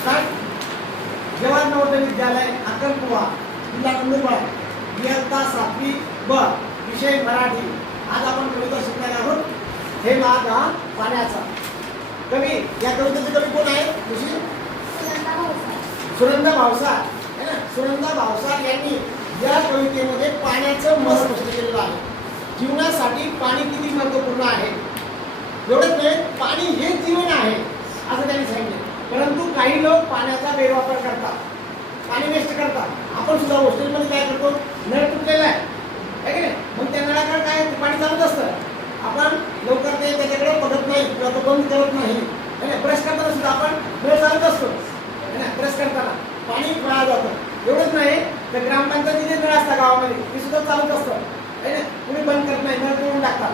जवाहर नवोदय विद्यालय अक्कलकुवा, जिल्हा नंदुरबार, इयत्ता 7वी ब, विषय मराठी. आज आपण कविता शिकणार आहोत. हे माझा पाण्याचा. कवी, या कवितेचे कवी कोण आहे? सुनंदा भावसार. सुनंदा भावसार यांनी या कवितेमध्ये पाण्याचं महत्त्व स्पष्ट केलेलं आहे. जीवनासाठी पाणी किती महत्त्वपूर्ण आहे. एवढंच नाही, पाणी हे जीवन आहे असं त्यांनी सांगितलं. परंतु काही लोक पाण्याचा गैरवापर करतात, पाणी वेस्ट करतात. आपण सुद्धा हॉस्टेलमध्ये काय करतो, नळ तुटलेला आहे की नाही, मग त्या नळाकडे काय पाणी चालत असतं. आपण लवकर ते त्याच्याकडे बघत नाही किंवा तो बंद करत नाही. ब्रश करताना सुद्धा आपण नळ चालत असतो. ब्रश करताना पाणी वाया जातं. एवढंच नाही, तर ग्रामपंचायतीचे नळ असतात गावामध्ये, ते सुद्धा चालत असतं. कुणी बंद करत नाही, नळ तोडून टाकतात.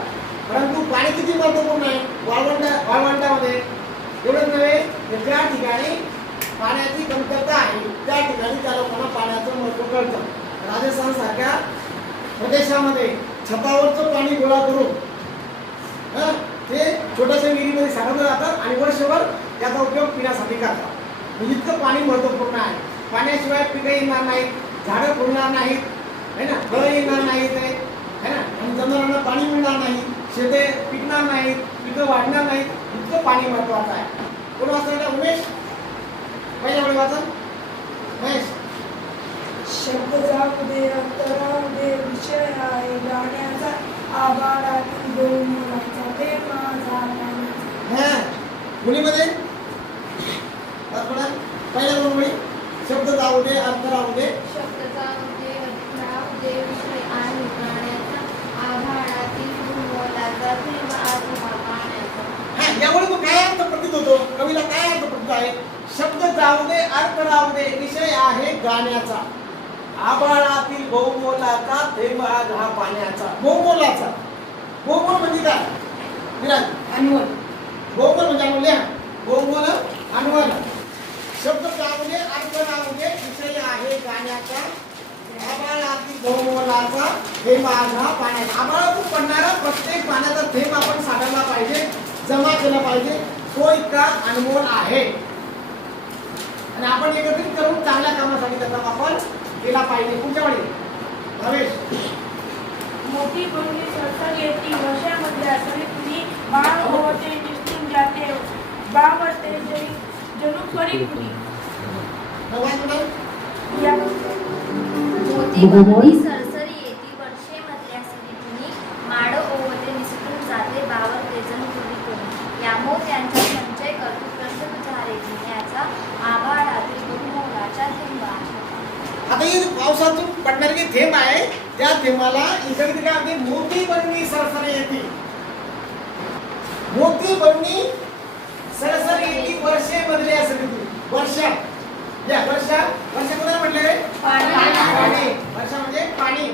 परंतु पाणी किती महत्त्वपूर्ण आहे वाळवंटामध्ये. एवढंच नव्हे, ज्या ठिकाणी पाण्याची कमतरता आहे त्या ठिकाणी त्या लोकांना पाण्याचं महत्त्व कळतं. राजस्थान सारख्या प्रदेशामध्ये छतावरचं पाणी गोळा करून ते छोट्याशा विहिरीमध्ये साठवलं जातं आणि वर्षभर त्याचा उपयोग पिण्यासाठी करतात. म्हणजे इतकं पाणी महत्त्वपूर्ण आहे. पाण्याशिवाय पिकं येणार नाहीत, झाडं फुलणार नाहीत, है ना, फळं येणार नाहीत, है ना, आणि जनावरांना पाणी मिळणार नाही, शेते पिकणार नाहीत, पिकं वाढणार नाहीत. इतकं पाणी महत्त्वाचं आहे. कोण वाचलं? उमेश पहिल्या वेळी वाचा. महेश. शब्द जाऊ दे, अंतराऊ दे, विषय आहे गाण्याचा, आभाळातील गोमुलाचा, ते माझा पाण्याचा. मुलीमध्ये पहिल्या दोन वेळी शब्द जाऊ दे, अर्थ राहू दे. शब्द जाऊ दे, अर्थ राहू दे, विषय आहे गाण्याचा, आभाळातील गोमुलाचा, ते माझा पाण्याचा. यामुळे तो काय अर्थ प्रतीत होतो, कवीला काय अर्थ प्रतीत आहे. शब्द जाऊ दे, अर्थ राहू दे, विषय आहे गाण्याचा, आभाळातील बहुमोलाचा, थेंब आज हा पाण्याचा. बहुमोलाचा, बहुमोल म्हणजे काय विराज? अनमोल. बहुमोल म्हणजे अनमोल. बहुमोल अनमोल. शब्द जाऊ दे, अर्थ राहू दे, विषय आहे गाण्याचा, आभाळातील बहुमोलाचा, थेंब आज हा पाण्याचा. आभाळातून पडणारा प्रत्येक पाण्याचा थेंब आपण साठवला पाहिजे, जमा केला पाहिजे. तो इतका अनमोल आहे आणि आपण एकत्रित करून चांगल्या कामासाठी त्याचा वापर केला पाहिजे. पुढच्या वेळी रमेश. मोठी बनली सरसर येती, वर्षामधल्या सरीतुनी बाळ होते, निसटून जाते, बावरते जणू खरी कुणी. मोती बनली सरसरी येती, वर्षेमधल्या सरीतुनी माड ओवते, निसटून जाते, बावरते जणू खरी कुणी. या मोत्यांचा संचय करतो, प्रश्न तुझ्या जिन्याचा, आभाळातील बहुमोलाच्या थेंबाचा. आता हे पावसातून पडणारे जे थेंब आहे त्या थेंबाला इकडे काय म्हणते, मोती बनली सरसर येते. मोती बनली सरसर येते, वर्षे मधल्या सरीतुनी. वर्षा, या वर्षा, वर्षा कोणाला म्हटलं रे? पाणी. वर्षा म्हणजे पाणी,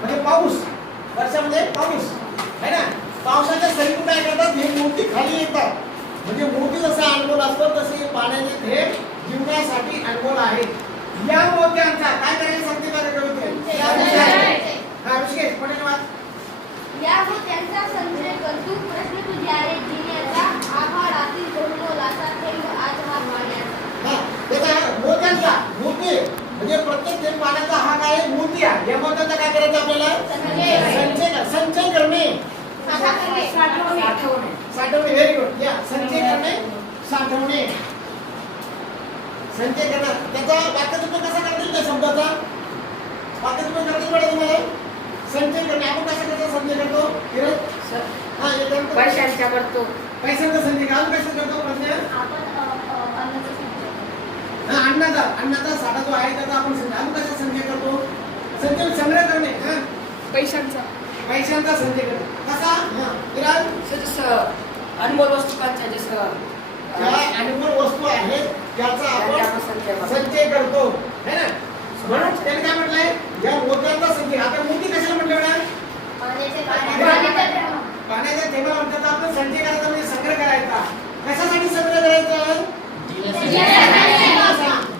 म्हणजे पाऊस. वर्षा म्हणजे पाऊस, है ना. पावसाच्या सरीतून काय करतात, हे मोती खाली येतात. म्हणजे मोती जसा अनमोल असतो तसे पाण्याचे थेंब जीवनासाठी अनमोल आहेत. या मोत्यांचा काय करायला सांगते का कविते? ऋषिकेश पटेल वाच. या मोत्यांचा संचय करतो, प्रश्न तुझ्या रे जिन्याचा, आभाळातील बहुमोलाचा, थेंब आज हा पाण्याचा. मोत्यांचा, मोती म्हणजे प्रत्येक थेंब पाण्याचा हा काय मोती आहे. या मोत्यांचा काय करायचं आपल्याला? संचय करणे, साठवणे. Very good. या संचय करणे, साठवणे. संचय करणं, त्याचा वाक्यरूप कसा करतील त्या शब्दाचा? वाक्यरूप करतील पडे तुम्हाला. संचय करणे आपण कसा करतो? संचय करतो किरण पैशांच्या करतो, पैशांचा संचय. अजून कसा करतो प्रश्न? आपण अन्नाचा संचय करतो. अन्नाचा साठा जो आहे त्याचा आपण संचय. अजून कसा संचय करतो? संचय संग्रह करणे. पैशांचा संचय करणे कसा? किरण जसं अनमोल वस्तूंच्या, जसं ज्या अनमोल वस्तू आहेत त्याचा आपण संचय करतो, है ना. म्हणून त्याने काय म्हटलंय, या मोत्यांचा संचय. आता मोती कशाला म्हटलं मॅडम? पाण्याच्या थेंबा म्हणतात. आपण संचय करायचा म्हणजे संग्रह करायचा. कशासाठी संग्रह करायचा?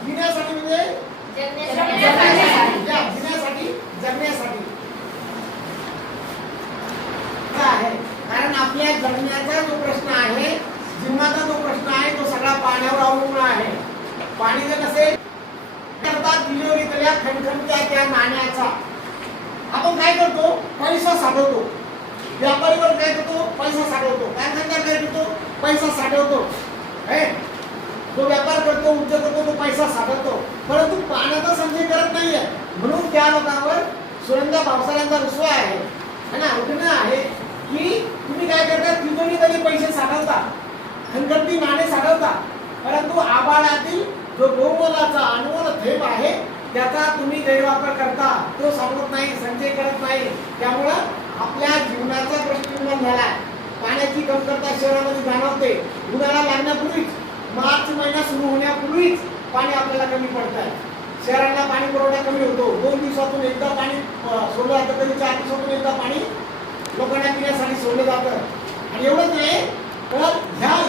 जिण्यासाठी म्हणजे जिण्यासाठी, जगण्यासाठी आहे. कारण आपल्या जगण्याचा जो प्रश्न आहे जीवनाचा जो प्रश्न आहे तो सगळा पाण्यावर अवलंबून आहे. पाणी जर नसेल करता तिजोरीतल्या खणखणत्या त्या नाण्याचा आपण काय करतो? पैसा साठवतो. व्यापारी वर्ग काय करतो? पैसा साठवतो. कारखानदार काय करतो? पैसा साठवतो. जो व्यापार करतो, उद्योग करतो, तो पैसा साठवतो, परंतु पाण्याचा संचय करत नाहीये. म्हणून त्या लोकांवर सुनंदा भावसाऱ्यांचा रुसवा आहे ना, उठणं आहे की तुम्ही काय करता? तिजोरीमध्ये पैसे साठवता, खणखणती नाणे साठवता, परंतु आबाळातील जो बहुमोलाचा अनमोल थेंब आहे त्याचा तुम्ही गैरवापर करता, तो साठवत नाही, संचय करत नाही. त्यामुळं आपल्या जीवनाचा प्रश्न निर्माण झाला. पाण्याची कमतरता शहरामध्ये जाणवते. उन्हाळा लागण्यापूर्वीच, मार्च महिना सुरू होण्यापूर्वीच पाणी आपल्याला कमी पडत आहे. शहरांना पाणी पुरवठा कमी होतो. 2 दिवसातून एकदा पाणी सोडलं जातं, कधी 4 दिवसातून एकदा पाणी लोकांना पिण्यासाठी सोडलं जातं. आणि एवढंच नाही तर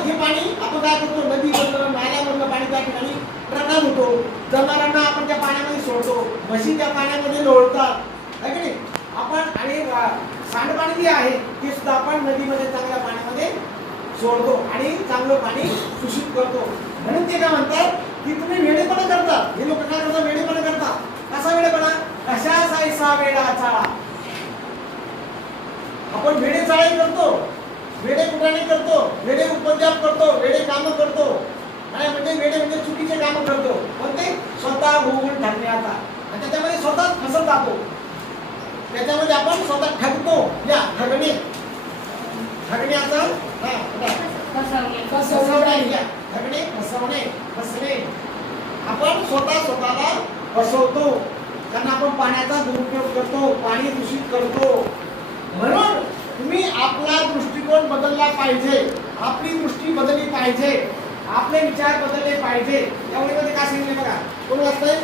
हे पाणी आपण काय करतो? नदीमधलं, नाल्यामधलं पाणी त्या ठिकाणी प्रकार होतो. जनावरांना आपण त्या पाण्यामध्ये सोडतो, म्हशी त्या पाण्यामध्ये लोळतात, है की नाही? आपण आणि सांडपाणी जे आहे ते सुद्धा आपण नदीमध्ये चांगल्या पाण्यामध्ये सोडतो आणि चांगलं पाणी दूषित करतो. म्हणून ते काय म्हणतात की तुम्ही वेडेपणा करता. हे लोक काय करतात? वेडेपणा करतात. कसा वेडेपणा? कशाचा ऐसा वेडा चाळा. आपण वेडे चाळे करतो, वेडे कुठाने करतो, वेडे उपद्व्याप करतो, वेडे कामं करतो. काय म्हणजे वेडे म्हणजे चुकीचे कामं करतो. पण ते स्वतः होऊन टाकण्याचा आणि त्याच्यामध्ये स्वतः फसत जातो. त्याच्यामध्ये आपण स्वतः ठगतो. या ठगणे, ठगण्याचा ठगणे, फसवणे, फसणे. आपण स्वतःला फसवतो कारण आपण पाण्याचा दुरुपयोग करतो, पाणी दूषित करतो. म्हणून तुम्ही आपला दृष्टिकोन बदलला पाहिजे, आपली दृष्टी बदलली पाहिजे, आपले विचार बदलले पाहिजे. त्यामुळे मध्ये काय सांगितले बघा, कोण वाचतंय?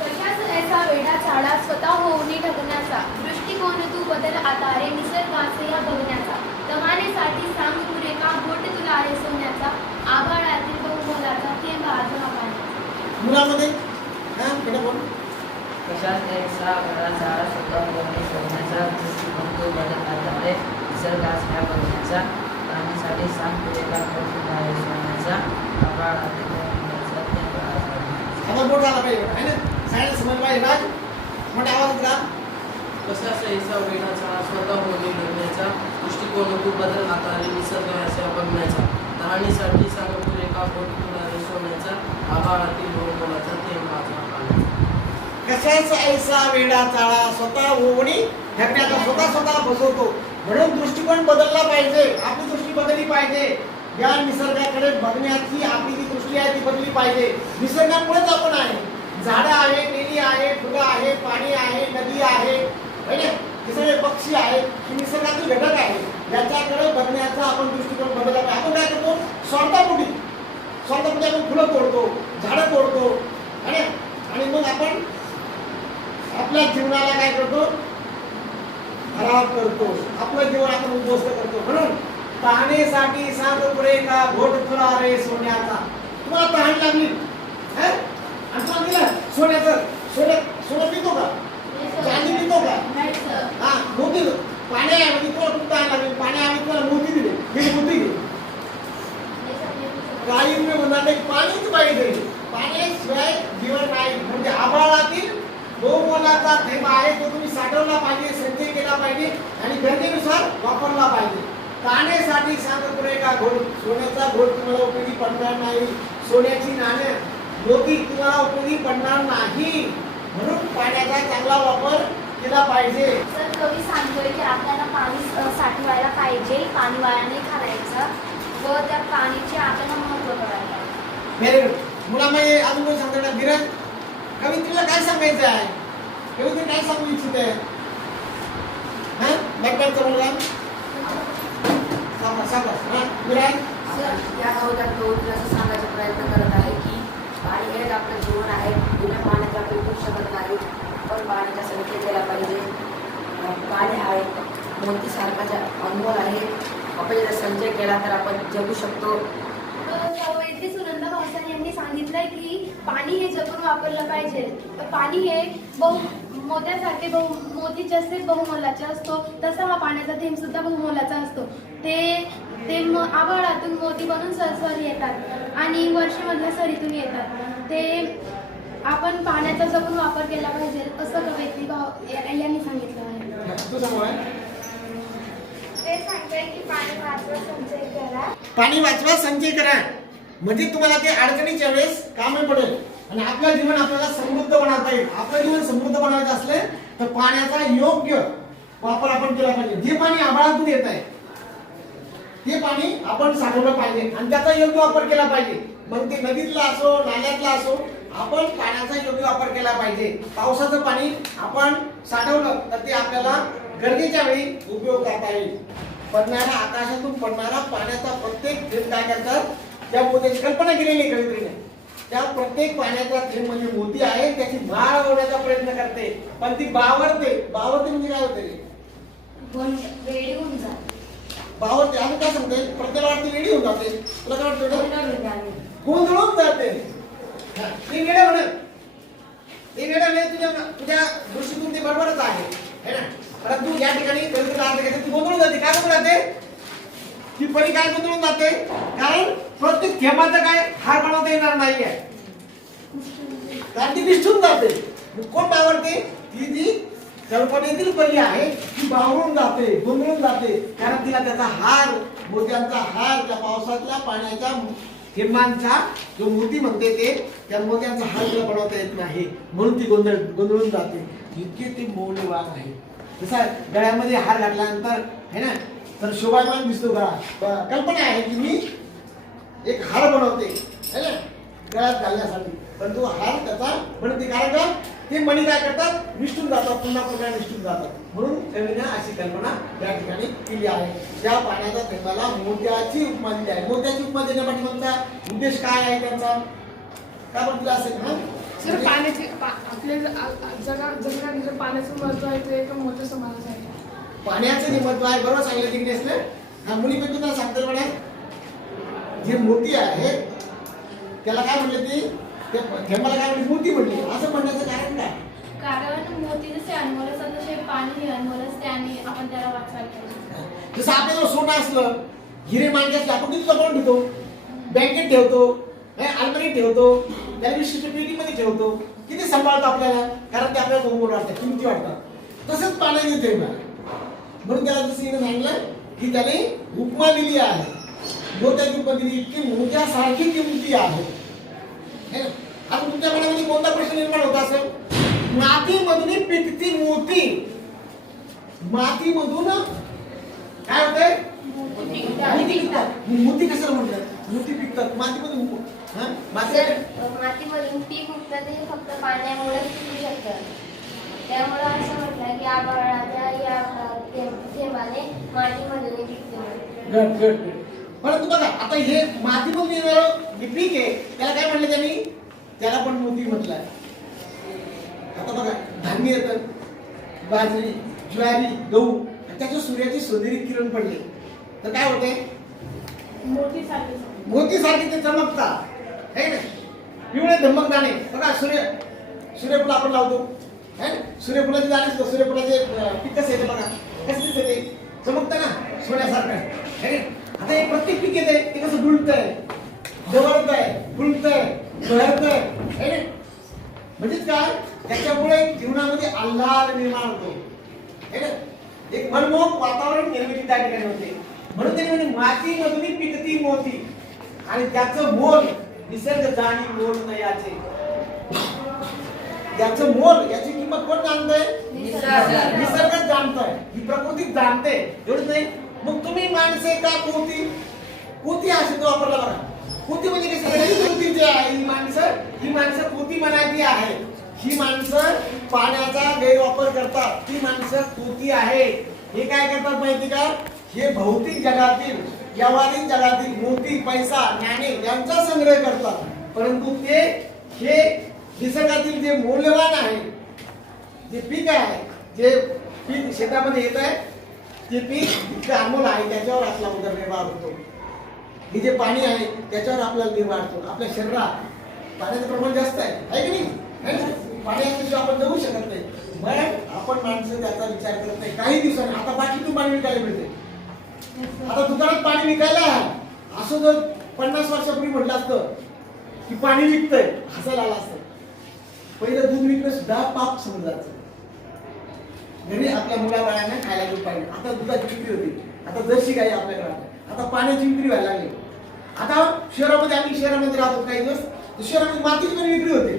कशाच ऐसा वेडा चाळा, स्वतः होऊनी ढकण्याचा, दृष्टिकोन तू बदल आता रे, निसर्गाचे या बघण्याचा, तहानेसाठी सांग पुरे का, बोट तुला आहे सोन्याचा, आभाळातील बहुमोलाचा थेंब आज हा पाण्याचा. मुलामध्ये बोल. कशात ऐसा वेडा चाळा, स्वतः होऊनी ढकण्याचा, दृष्टिकोन तू बदल आता रे, निसर्गाचे या बघण्याचा, तहानेसाठी सांग पुरे का, बोट तुला आहे सोन्याचा, आभाळातील बहुमोलाचा थेंब आज हा पाण्याचा. आपण बोट झाला पाहिजे है ना, सायन्स समज पाहिजे. राज मोठा आवाज करा. कशाचा ऐसा वेडा चाळा, स्वतः होऊनी ढकण्याचा, दृष्टिकोन तू बदल आता रे, निसर्गाच्या बघण्याचा, तहानेसाठी सांग पुरे का, बोट तुला आहे सोन्याचा, आभाळातील बहुमोलाचा थेंब आज हा पाण्याचा. कशाचा ऐसा वेडा चाळा, स्वतः होऊनी ढकण्याचा, स्वतःला फसवतो. म्हणून दृष्टिकोन बदलला पाहिजे, आपली दृष्टी बदलली पाहिजे. या निसर्गाकडे बघण्याची आपली जी दृष्टी आहे ती बदलली पाहिजे. निसर्गामुळेच आपण आहे. झाडं आहे, वेली आहे, फुलं आहे, पाणी आहे, नदी आहे, है ना, हे सगळे पक्षी आहेत, हे निसर्गातील घटक आहे. याच्याकडे बघण्याचा आपण दृष्टिकोन बदलला पाहिजे. आपण काय करतो? स्वार्थापोटी आपण फुलं तोडतो, झाडं तोडतो, है ना, आणि मग आपण आपल्या जीवनाला काय करतो? खराब करतो. आपलं जीवन आपण उद्ध्वस्त करतो. म्हणून तहानेसाठी सांग पुढे का, घोट तुला रे सोन्याचा. तुम्हाला तहान लागली आणि तुम्हाला दिलं सोन्याचं, सोनं पितो का? चांदी पितो का? हा, मोती. पाण्यामध्ये तुला खूप तहान लागली, पाण्यामध्ये तुला मोती दिले, हे मोती घे. काही तुम्ही म्हणणार नाही पाणीच पाहिजे, पाण्याशिवाय जीवन नाही. म्हणजे आभाळातील बहुमोलाचा थेंब आहे तो तुम्ही साठवला पाहिजे, संचय केला पाहिजे आणि गरजेनुसार वापरला पाहिजे. तहानेसाठी सांग पुढे का, घोट सोन्याचा घोट तुम्हाला उपयोगी पडणार नाही, सोन्याची नाणे, मोती तुम्हाला उपयोगी पडणार नाही. म्हणून पाण्याचा चांगला वापर केला पाहिजे. तर कवी सांगतोय की आपल्याला पाणी साठवायला पाहिजे, पाणी वाया नाही घालायचं व त्या पाण्याचे आपल्याला महत्त्व कळायला पाहिजे. Very good. मुलामध्ये अजून कोण सांगतो ना? धीरज, कवितेला काय सांगायचं आहे? कविते काय सांगू इच्छिते? हा, बॅकग्राऊंडचा मुलगा सांगा. हा, विराज. या कवितेत कवी असं सांगायचा प्रयत्न करत आहे की पाणी हेच आपलं जीवन आहे. बिना पाण्याचं आपण जगू शकत नाही. पण पाण्याचा संचय केला पाहिजे. पाणी आहे मोतीसारखाचा अनमोल आहे. आपण जर संचय केला तर आपण जगू शकतो. इथे सुनंदा भावसार यांनी सांगितलंय की पाणी हे जपून वापरलं पाहिजे. तर पाणी हे मोत्यासारखे मोती जसे बहुमोलाचे असतो तसा हा पाण्याचा थेंब सुद्धा बहुमोलाचा असतो. आभाळातून मोती बनून सरी येतात आणि वर्षेमधल्या सरीतून येतात. ते आपण पाण्याचा जपून वापर केला पाहिजे असं कवयित्री यांनी सांगितलं आहे. तू सांग बाळा. ते सांगते की पाणी वाचवा, संचय करा. पाणी वाचवा, संचय करा. म्हणजे तुम्हाला ते अडचणीच्या वेळेस कामी पडेल आणि आपलं जीवन आपल्याला समृद्ध बनवता येईल. आपलं जीवन समृद्ध बनवायचं असले तर पाण्याचा योग्य वापर आपण केला पाहिजे. जे पाणी आभाळातून येत आहे ते पाणी आपण साठवलं पाहिजे आणि त्याचा योग्य वापर केला पाहिजे. मग ते नदीतला असो, नाल्यातला असो, आपण पाण्याचा योग्य वापर केला पाहिजे. पावसाचं पाणी आपण साठवलं तर ते आपल्याला गरजेच्या वेळी उपयोग करता येईल. पडणारा आकाशातून पडणारा पाण्याचा प्रत्येक थेंब काय करतात, त्या मोत्याची कल्पना केलेली आहे कवित्रीने. त्या प्रत्येक पाण्याचा थेंब म्हणजे मोती आहे, त्याची माळ ओढण्याचा प्रयत्न करते पण ती बावरते. बावरते म्हणजे काय होते? वेळी होऊन जाते. बावरते. आम्ही काय सांगते, प्रत्येक वाटते वेळी होऊन जाते. तुला काय वाटतं? गोंधळून जाते. ते वेळ म्हणत ते वेळ तुझ्या दृष्टीतून ते बरोबरच आहे ना. परंतु या ठिकाणी ती गोंधळून जाते. काय गोंधळून जाते? ती परी काय गोंधळून जाते? कारण प्रत्येक थेंबाचं काय हार बनवता येणार नाहीये, कारण ती निष्ठून जाते. कोण बावरते? ती कल्पनेतील परी आहे, ती बावरून जाते, गोंधळून जाते. कारण तिला त्याचा हार, मोत्यांचा हार, त्या पावसातल्या पाण्याच्या थेंबांचा जो मोती म्हणते ते त्या मोत्यांचा हार तिला बनवता येत नाही, म्हणून ती गोंधळून जाते. इतके ते मौल्यवान आहे. जसा गळ्यामध्ये हार घातल्यानंतर है ना तर शोभायमान दिसतो गळा. कल्पना आहे की मी एक हार बनवते है ना गळ्यात घालण्यासाठी, पण तो हार त्याचा बनते. कारण का ते मणी काय करतात, निष्ठून जातात, पुन्हा पुन्हा निष्ठून जातात. म्हणून कवीने अशी कल्पना या ठिकाणी केली आहे. त्या पाण्याच्या थेंबाला मोत्याची उपमा दिली आहे. मोत्याची उपमा देण्यापाठी त्यांचा उद्देश काय आहे, त्यांचा काय म्हटलं असेल ना सर? पाण्याचे आपल्या जगात जे पाण्याचं महत्व आहे ते एक मोठं समाज आहे. पाण्याचं जे महत्व आहे बरोबर सांगितलं जिग्नेशने. हा मुली पण तुम्हाला सांगतो बघा, जे मोती आहे त्याला काय म्हणले, ती त्या थेंबाला काय म्हणली, मोती म्हणली. असं म्हणण्याचं कारण काय? कारण मोती जसे अनमोल असतात तसे पाणी अनमोल असते आणि आपण त्याला वाचवायला पाहिजे. जसं आपल्याजवळ सोनं असलं, हिरे माणके असले, आपण किती जपून ठेवतो, बँकेत ठेवतो, अलमारीत ठेवतो, त्याला विशिष्ट पेटीमध्ये ठेवतो, किती सांभाळतो आपल्याला, कारण ते आपल्याला बहुमोल वाटतात, किमती वाटतात. तसंच पाण्याचे थेंब आहे. म्हणून त्याला जसं हिने सांगितलं की त्याने उपमा दिली आहे, मोत्याची उपमा दिली. इतकी मोत्यासारखी किमती आहे. आता तुमच्या मनामध्ये कोणता प्रश्न निर्माण होत असेल? मातीमधून पिकती मोती, मातीमधून काय होतंय? मोती पिकतात. मोती कशाला म्हणतात? मोती पिकतात मातीमधून. मातीमधून पीक उगतं ते फक्त पाण्यामुळेच पिकू शकतं. त्यामुळं असं म्हटलं की आभाळाच्या या थेंबाने मातीमधून पिकते. परंतु बघा आता हे मातीमधून येणारं जे पीक आहे त्याला काय म्हणलं त्यांनी? त्याला पण मोती म्हटलंय. आता बघा धान्य येतं, बाजरी, ज्वारी, गहू, त्याच्या सूर्याची सोनेरी किरण पडले तर काय होते? मोतीसारखे ते चमकतात है ना. पिवळे धमक दाणे बघा, सूर्यफूल आपण लावतो है ना, सूर्यफुलाचे दाणे असतो, सूर्यफुलाचे पीक कसं येते बघा, कसं दिसते ते चमकतं ना सोन्यासारखं है ना. आता हे प्रत्येक पीक येते ते कसं डुलतंय, जवळतंय, फुलतंय, बहरतंय है ना. म्हणजेच काय, त्याच्यामुळे जीवनामध्ये आल्हाद निर्माण होतो है ना. एक मनमोहक वातावरण निर्मिती त्या ठिकाणी होते. म्हणून त्यांनी म्हणजे मातीमधून पिकती मोती आणि त्याचं मोल निसर्ग जाणी मोल नयाचे. त्याचं मोल, याची किंमत कोण जाणतंय? निसर्गच जाणतोय, ही प्रकृती जाणते. एवढंच नाही, मग तुम्ही माणसे का पोती? पोती हा शब्द वापरला बघा. पोती म्हणजे कसं, जी आहे ही माणसं पोती म्हणायची आहे. ही माणसं पाण्याचा गैरवापर करतात, ती माणसं पोती आहे. हे काय करतात माहिती का? हे भौतिक जगातील, व्यावहारिक जगातील मोती, पैसा, नाणे यांचा संग्रह करतात. परंतु ते हे निसर्गातील जे मौल्यवान आहे, जे पीक आहे, जे पीक शेतामध्ये येत आहे, ते पीक इतकं अनमोल आहे, त्याच्यावर आपला उदरनिर्वाह होतो. हे जे पाणी आहे त्याच्यावर आपल्याला निर्वाह होतो. आपल्या शरीरात पाण्याचं प्रमाण जास्त आहे की नाही? पाण्याशिवाय आपण जगू शकत नाही. मग आपण माणसं त्याचा विचार करत नाही. काही दिवसांनी आता बाटलीतून पाणी विकायला मिळते. आता दुकानात पाणी विकायला आहे असं जर 50 वर्षापूर्वी म्हटलं असतं की पाणी विकतंय, हसायला आलं असतं. पहिलं दूध विकणं सुद्धा पाप समजायचं. घरी आपल्या मुलाबाळांना खायला दूध पाहिजे. आता दुधाची विक्री होती, आता जर्सी गाई आपल्याकडे आहे. आता पाण्याची विक्री व्हायला लागली. आता शहरामध्ये, आम्ही शहरामध्ये राहतो काही दिवस, तर शहरामध्ये मातीची पण विक्री होते.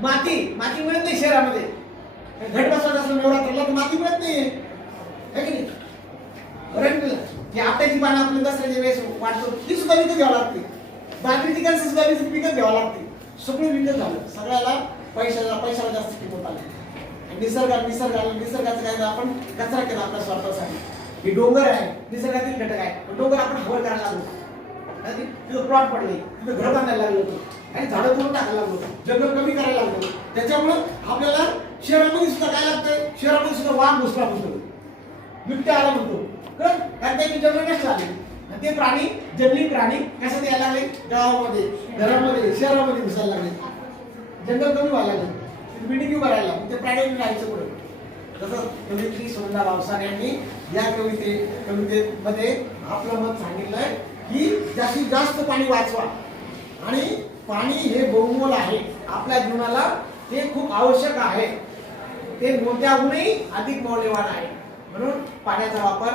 माती मिळत नाही शहरामध्ये. घट बसवायचं असलं नवरात्राला तर माती मिळत नाही, है की नाही? ती आपट्याची पानं आपल्या दसऱ्याच्या वेळेस वाटतो, ती सुद्धा विकत घ्यावं लागते. बाजरीची कणसं सुद्धा विकत घ्यावं लागते. सगळं विकत झालं. सगळ्याला पैशाला जास्त किंमत आली. निसर्गाचं काय, आपण कचरा केला आपल्या स्वार्थासाठी. हे डोंगर आहे, निसर्गातील घटक आहे, पण डोंगर आपण हवं करायला लागलो. तिथं प्लॉट पडले, तिथं घर बांधायला लागलो होतो आणि झाडं तोडून टाकायला लागलो, जंगल कमी करायला लागलो. त्याच्यामुळं आपल्याला शहरामध्ये सुद्धा काय लागतंय, शहरामध्ये सुद्धा वाघ घुसला म्हणतो, बिबट्या आला म्हणतो. कारण त्याची जंगल नष्ट झाली. ते प्राणी, जंगली प्राणी कशात यायला लागले, गावामध्ये, घरामध्ये, शहरामध्ये घुसायला लागले. जंगल कमी व्हायला लागले, बिल्डिंग उभं राहिला, ते प्राण्यांनी राहायचं पुढे. तसं कवयित्री सुनंदा भावसार यांनी या कवितेमध्ये आपलं मत सांगितलंय की जास्तीत जास्त पाणी वाचवा. आणि पाणी हे बहुमोल आहे आपल्या जीवनाला, ते खूप आवश्यक आहे. ते मोत्याहूनही अधिक मौल्यवान आहे. म्हणून पाण्याचा वापर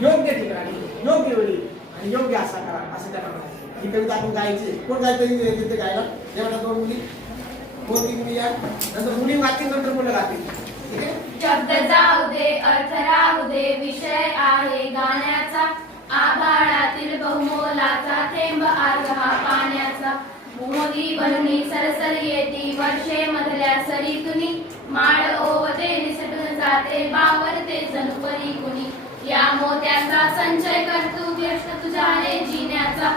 योग्य ठिकाणी, योग्य वेळी आणि योग्य असा करा, असं त्यांना म्हणायचं. ही कविता आपण गायची. कोण गायचं तिथे गायला? जेव्हा 2 मुली, 2-3 मुली या, नंतर मुली गातील, नंतर मुलं गातील. ठीक आहे? शब्द जाऊ दे, अर्थ राहू दे, विषय आहे गाण्याचा. आभाळातील बहुमोलाचा थेंब आज हा पाण्याचा. मोदी बनूनी सरसर येती वर्षे मधल्या सरीतुनी. माळ ओवते निसटून जाते बावरते जणू परी कुणी. या मोत्यांचा संचय करतू व्यस्त तुझ्या रे जिण्याचा.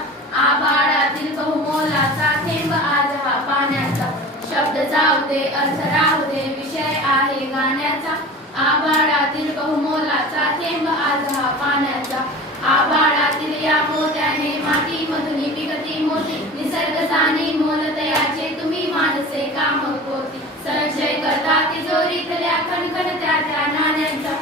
आभाळातील बहुमोलाचा थेंब आज हा पाण्याचा. शब्द जाऊ दे, अर्थ राहू दे, विषय आहे गाण्याचा. आभाळातील बहुमोलाचा थेंब आज हा पाण्याचा. आभाळातील या मोत्याने माती मधुनी पिकती मोती. निसर्ग जाणी मोलतयाचे तुम्ही माणसे काम कोती. संचय करता तिजोरीतल्या खणखणत्या त्या नाण्यांचा.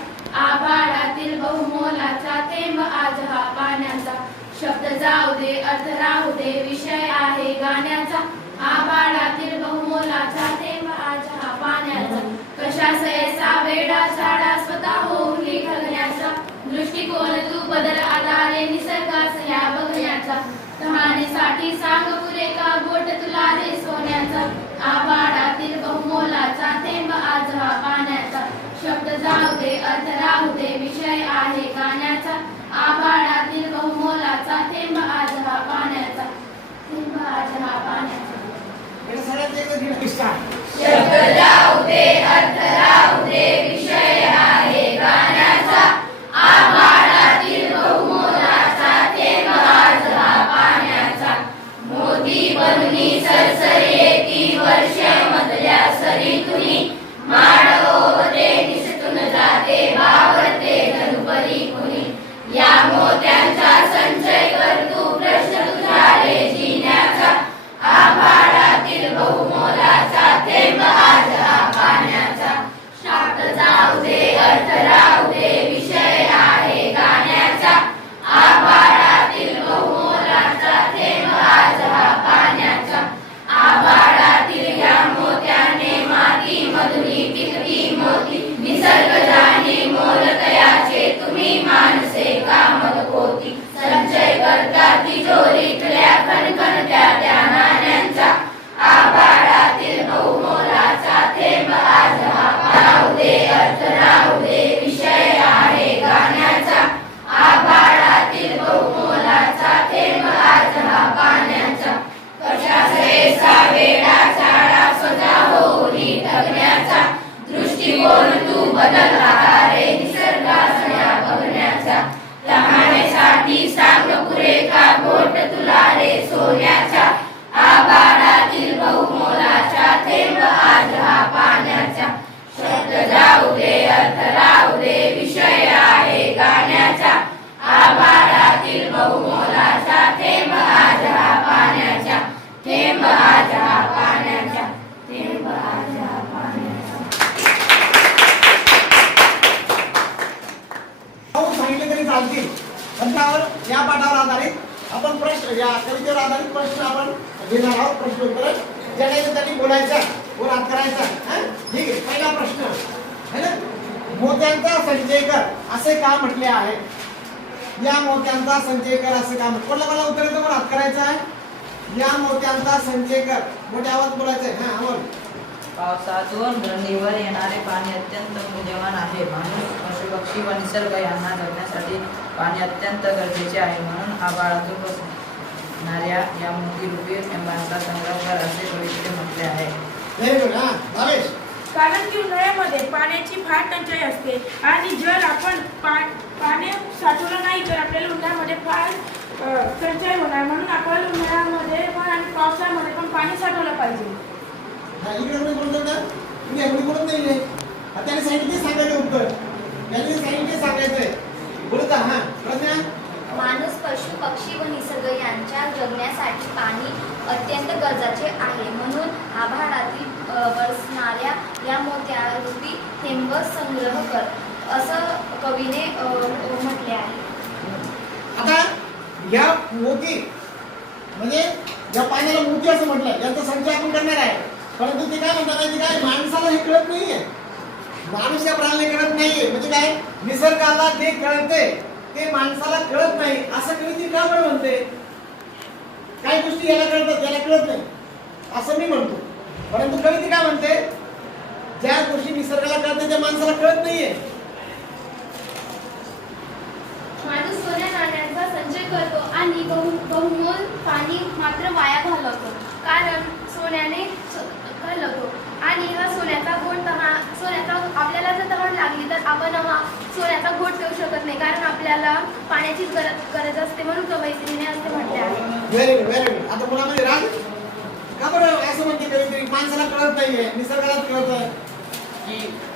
आभाळातील बहुमोलाचा थेंब आज हा पाण्याचा. शब्द जाऊ दे, अर्थ राहू दे, विषय आहे गाण्याचा. आभाळातील बहुमोलाचा थेंब आज हा पाण्याचा. कशास ऐसा वेडा साडा स्वतः होऊन ठगण्याचा. दृष्टिकोन तू बदल आधारे निसर्गास या बघण्याचा. तहानेसाठी सांग पुरे का बोट तुला रे सोन्याचा. आभाळातील बहुमोलाचा थेंब आज हा पाण्याचा. शब्द जाऊ दे, अर्थ राहू दे, विषय आहे गाण्याचा. आभाळातील बहुमोलाचा थेंब आज हा पाण्याचा. थेंब आज हा पाण्याचा. शब्द जाऊ दे, अर्थ राहू दे, विषय आहे गाण्याचा. आभाळातील बहुमोलाचा थेंब आज हा पाण्याचा. मोती बनूनी सरसर येती वर्षे मधल्या सरीतुनी. माळ ओवते निसटून जाते बावरते जणू परी कुणी. या मोत्यांचा संचय करतू प्रश्न तुझ्या रे जिण्याचा. आभाळातील बहुमोलाचा थेंब आज हा पाण्याचा. चालतील. पंथावर या पाठावर आधारित आपण प्रश्न, या कवितेवर आधारित प्रश्न आपण घेणार आहोत. प्रश्न उत्तर ज्याने त्यांनी बोलायचा वर हात करायचा. ठीक आहे. पहिला प्रश्न है ना, मोत्यांचा संचय कर असे का म्हटले आहे? या मोत्यांचा संचय कर असे का म्हटले? कोणाला मला उत्तर येतं वर हात करायचा आहे. या मोत्यांचा संचय कर, मोठ्या आवाज बोलायचं आहे. हा बोल. पावसातून जमिनीवर येणारे पाणी अत्यंत मूल्यवान आहे. माणूस, पशुपक्षी व निसर्ग यांना जगण्यासाठी पाणी अत्यंत गरजेचे आहे. म्हणून आभाळातून बसणाऱ्या या मोतीरूपी थेंबांचा संग्रह कर असे कवीचे म्हटले आहे. Very good. हा भावेश. कारण की उन्हाळ्यामध्ये पाण्याची फार टंचाई असते आणि जर आपण पाणी साठवलं नाही तर आपल्याला उन्हाळ्यामध्ये फार टंचाई होणार. म्हणून आपण उन्हाळ्यामध्ये पण आणि पावसाळ्यामध्ये पण पाणी साठवलं पाहिजे. हा इकडे कोणी बोलतो ना, तुम्ही एवढी बोलत नाहीये. त्याने सांगितले सांगायचं उत्तर, त्यांनी सांगितले सांगायचंय. बोलता. हा प्रज्ञा. माणूस, पशु, पक्षी व निसर्ग यांच्या जगण्यासाठी पाणी अत्यंत गरजेचे आहे. म्हणून आभाळातील बरसणाऱ्या या मोत्यारूपी थेंब संग्रह कर असं कवीने म्हटले आहे. आता या मोती म्हणजे या पाण्याला मोती असं म्हटलं, यांचा संचय आपण करणार आहे. परंतु ते काय म्हणतात माहिती काय, माणसाला हे कळत नाहीये. माणूस या प्राण्याला कळत नाहीये. म्हणजे काय, निसर्गाला जे कळते ते माणसाला कळत नाही असं कधी का बरं म्हणते? काही गोष्टी याला कळतात, याला कळत नाही असं मी म्हणतो. परंतु कविता काय म्हणते, ज्या गोष्टी निसर्गाला कळते त्या माणसाला कळत नाहीये. माणूस सोन्या नाण्यांचा संचय करतो आणि बहुमोल पाणी मात्र वाया घालवतो. कारण सोन्याने घालवतो आणि हा सोन्याचा आपल्याला जर तहान लागली तर आपण हा सोन्याचा घोट पिऊ शकत नाही. कारण आपल्याला पाण्याचीच गरज असते. म्हणून कवयित्रीने असे म्हटले आहे. Very good, very good. आता मुलामध्ये राग का बरं असं म्हणते कवित्री, माणसाला कळत नाहीये, निसर्गाला कळत आहे की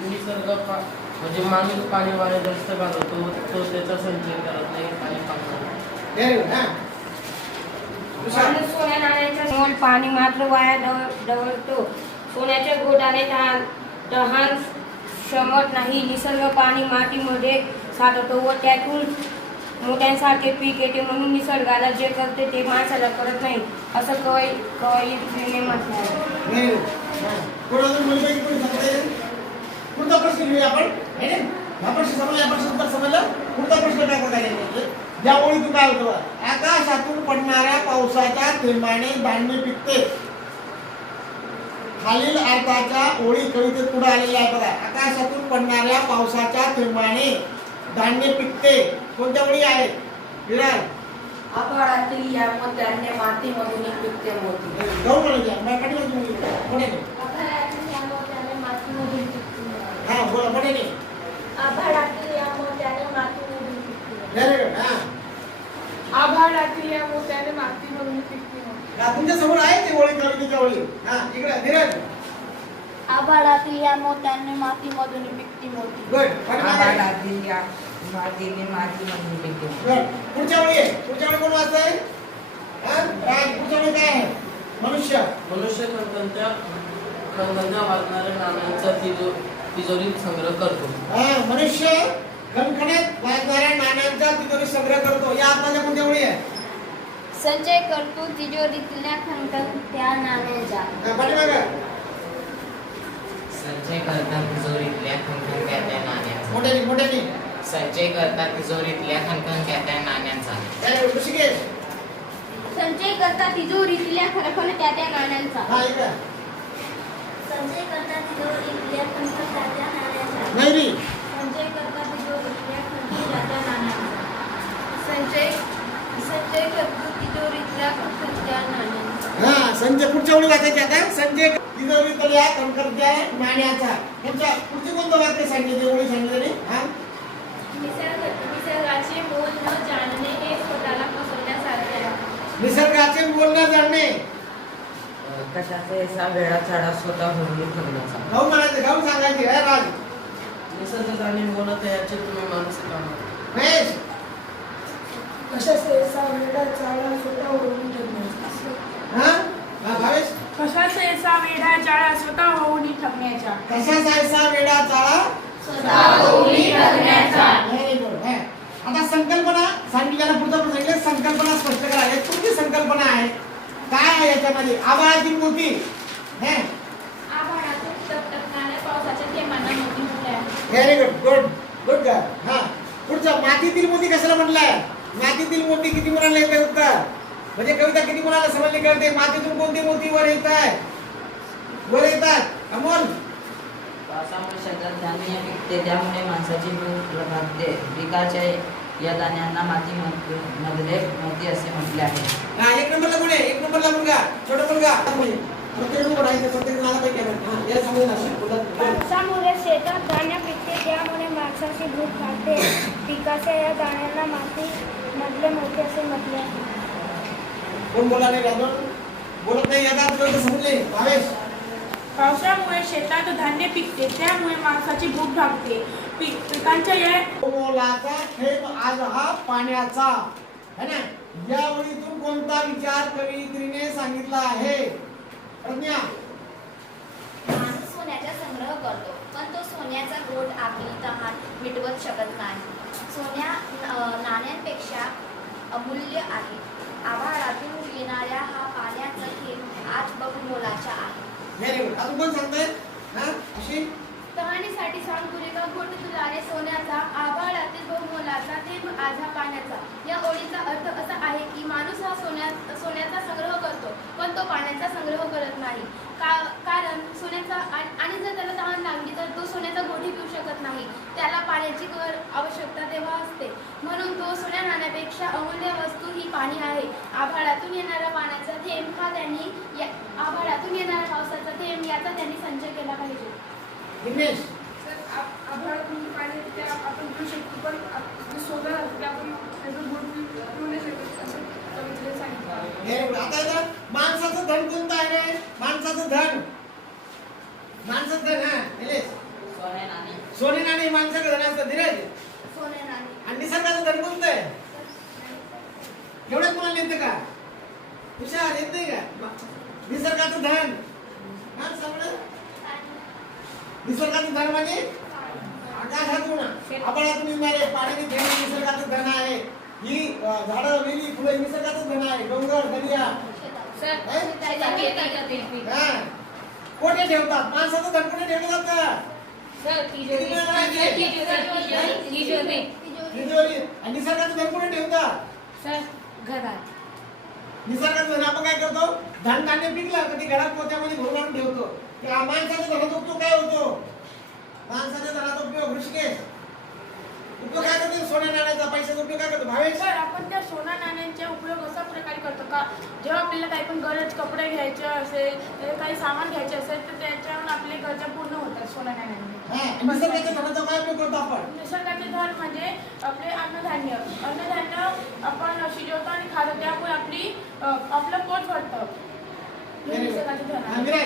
निसर्ग म्हणजे माणूस पाणी वाया जास्त घालवतो, तो त्याचा संचय करत नाही आणि पाणी. Very good. हा माणूस सोन्या नाण्याच्या मोल पाणी मात्र वाया ढवळतो. सोन्याच्या गोटाने तहान शमत नाही. निसर्ग पाणी मातीमध्ये साठवतो व त्यातून मोत्यांसारखे पीक येते. म्हणून निसर्गाला जे करते ते माणसाला करत नाही असं कवयित्रीने म्हटलं आहे. Very good. कोणाला मुलगी कोणी सांगता येईल? पुढचा प्रश्न घेऊया आपण. है ना, हा प्रश्न समजला, या प्रश्न उत्तर समजलं. पुढचा प्रश्न काय करायचा, ज्या ओळी तू काय होतं, आकाशातून पडणाऱ्या पावसाच्या थेंबाने धान्य पिकते. खालील अर्थाच्या ओळी कवितेत पुढे आलेल्या आहेत बघा. आकाशातून पडणाऱ्या पावसाच्या थेंबाने धान्य पिकते. कोणत्या ओळी आहेत विराज? आभाळातील या मोत्याने मातीमधून पिकते मोती. जाऊ म्हणायच्या मोठे आभाळातील या मोत्याने मातीमधून पिकते मोती. हा बोला मोठे नाही. आभाळातील या मोत्याने मातीमधून पिकते मोती. Very good. हा आभाळातील या मोत्याने मातीमधून पिकते मोती. तुमच्या समोर आहे ते ओळी कवितेच्या ओळी. हा इकडे धीरज. आभाळातील या मोत्याने मातीमधून पिकते मोती. गुड. आभाळातील या मातीने मातीमधून पिकते. गुड. पुढच्या ओळी आहे. पुढच्या ओळी कोण वाचतंय? हा राज. पुढच्या ओळी काय आहे? मनुष्य. मनुष्य खणखणत्या वाजणाऱ्या नाण्यांचा तिजोरीत संग्रह करतो. हा मनुष्य खणखणत वाजणाऱ्या नाण्यांचा तिजोरीत संग्रह करतो. या आत्ताच्या कोणत्या ओळी आहे? संचय करतो तिजोरीतल्या खणखणत्या नाण्याचा. पाठीमागं. संचय करता तिजोरीतल्या खणखणत्या त्या नाण्यांचा. मोठ्याने मोठ्याने. संचय करता तिजोरीतल्या खणखणत्या त्या नाण्यांचा. काय ऋषिकेश? संचय करता तिजोरीतल्या खणखणत्या त्या नाण्यांचा. हा इकडे. संचय करता तिजोरीतल्या खणखणत्या नाण्याचा. नाही रे. संचय करता तिजोरीतल्या खणखणत्या नाण्याचा. संचय करतो तिजोरीतल्या खणखणत्या नाण्याचा. हा संजय. पुढच्या ओळी वाचायची आता. संजय तिजोरीतल्या खणखणत्या नाण्याचा. पुढची कोणतं वाक्य सांगितले ओळी सांगितली? हा निसर्गाचे मोल न जाणणे हे स्वतःला फसवण्यासारखे आहे. निसर्गाचे मोल न जाणणे. कशाचा असा वेळा चाडा स्वतः होऊन ठेवण्याचा. गाऊन म्हणायचे, गाऊन सांगायची. है राज. निसर्ग जाणीव बोलत आहे याचे तुम्ही मानसिक आहात. महेश. कशाचा असा वेडा चाळा स्वतः होऊन ठेवण्याचा. हा हा भावेश. कशाचा असा वेडा चाळा स्वतः होऊन ठेवण्याचा. कशाचा ऐसा वेडा चाळा स्वतः होऊन ठेवण्याचा. Very good. आता संकल्प आहे याच्यामध्ये आभाळातील मोती हे आभाळातून टपटपणाऱ्या पावसाच्या थेंबांना मोती म्हटले आहे. व्हेरी गुड गुड गुड का हा पुढचं मातीतील मोती कशाला म्हटलंय मातीतील मोती किती मुलांना येते उत्तर म्हणजे कविता किती मुलांना समजली कळते मातीतून कोणते मोती वर येतात अमोल पावसामुळे शेतात धान्य पिकते त्यामुळे माणसाची भूक भागते पिकाच्या या दाण्यांना मातीमधले मोती असे म्हटले आहे. हा एक नंबरला कोण आहे एक नंबरला मुलगा छोटा मुलगा प्रत्येक राहायचं प्रत्येक नाला पैकी हा या समजून असं पावसामुळे शेतात धान्य पिकते त्यामुळे माणसाची भूक भागते पिकाच्या या दाण्यांना माती मधले मोठे असे म्हटले आहे. कोण बोला नाही राजन बोलत नाही याचा अर्थ समजले भावेश पावसामुळे शेतात धान्य पिकते त्यामुळे माणसाची भूक भागते पिकांच्या या मोलाचा थेंब आज हा पाण्याचा है ना या ओळीतून कोणता विचार कवयित्रीने सांगितला आहे प्रज्ञा माणूस सोन्याचा संग्रह करतो पण तो सोन्याचा गोट आपली तहान मिटवत शकत नाही. नाण्यांपेक्षा अमूल्य आहे. आभाळातून येणाऱ्या हा पाण्याचा थेंब आज बहुमोलाचा आहे. व्हेरी गुड अजून कोण सांगताय हा अशी तहानीसाठी सांगुरेका घोट तुलारे सोन्याचा आभाळातील बहुमोलाचा थेंब आज हा पाण्याचा. या ओळीचा अर्थ असा आहे की माणूस हा सोन्याचा संग्रह करतो पण तो पाण्याचा संग्रह करत नाही. कारण सोन्याचा आणि जर त्याला तहान लागली तर तो सोन्याचा घोटही पिऊ शकत नाही. त्याला पाण्याची आवश्यकता तेव्हा असते. म्हणून तो सोन्या नाण्यापेक्षा अमूल्य वस्तू ही पाणी आहे. आभाळातून येणारा पाण्याचा थेंब हा आभाळातून येणारा पावसाचा थेंब याचा त्यांनी संचय केला पाहिजे. दिनेश आभाळातून पाणी ते आपण पिऊ शकतो पण जे सोनं असते आपण त्याचं गोड पिऊ नाही शकत असं कवितेने सांगितलं. व्हेरी गुड आता इथं माणसाचं धन कोणतं आहे रे माणसाचं धन हा निलेश सोने नाणी सोने नाणे माणसाचं धन असतं धीरज सोने नाणी आणि निसर्गाचं धन कोणतं आहे एवढंच कोणाला येतं का हुशार येत नाही का निसर्गाचं धन हा सगळं निसर्गाचं धन म्हणजे आकाशातून आभाळातून येणारे पाण्याने थेंब निसर्गाचं धन आहे. ही झाडं वेली फुलं निसर्गाचं धन आहे. डोंगर दर्या कोठे ठेवतात माणसाचं धन कुठे ठेवलं जातं तिजोरी आणि निसर्गाचं धन कुठे ठेवतात निसर्गाचं धन आपण काय करतो धन धान्य पिकलं कधी घरात पोत्यामध्ये भरून आणून ठेवतो. माणसाच्या धनाचा उपयोग काय होतो माणसाच्या धनाचा उपयोग ऋषिकेश उपयोग काय करतो सोन्या नाण्याचा पैशाचा उपयोग काय करतो भावेश सर आपण त्या सोना नाण्यांचा उपयोग असा प्रकारे करतो का जेव्हा आपल्याला काही पण गरज कपडे घ्यायचे असेल काही सामान घ्यायचे असेल तर त्याच्यावरून आपले गरजा पूर्ण होतात सोना नाण्यांनी. निसर्गाच्या धनाचा काय उपयोग करतो आपण निसर्गाचे धन म्हणजे आपले अन्नधान्य आपण शिजवतो आणि खातो त्यामुळे आपलं पोट भरतं. हे निसर्गाचे धन आहे.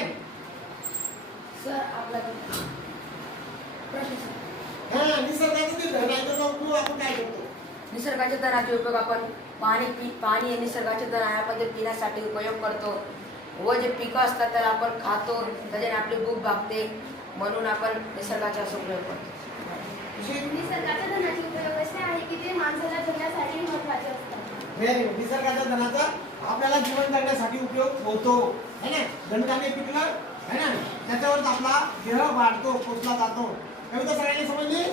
सर आपला प्रश्न निसर्गाचं धन आहे त्याचा उपयोग आपण काय करतो निसर्गाच्या धनाचे उपयोग आपण पाणी हे निसर्गाचे धन आहे आपण ते पिण्यासाठी उपयोग करतो व जे पिकं असतात त्याला आपण खातो त्याच्याने आपली भूक भागते म्हणून आपण निसर्गाचा असा उपयोग करतो. निसर्गाच्या धनाचे उपयोग असे आहे की ते माणसाला जगण्यासाठी महत्त्वाचे असतात. निसर्गाच्या धनाचा आपल्याला जीवन जगण्यासाठी उपयोग होतो है ना धनधान्य पिकलं है ना त्याच्यावर आपला देह वाढतो पोचला जातो कविता सगळ्यांनी समजली.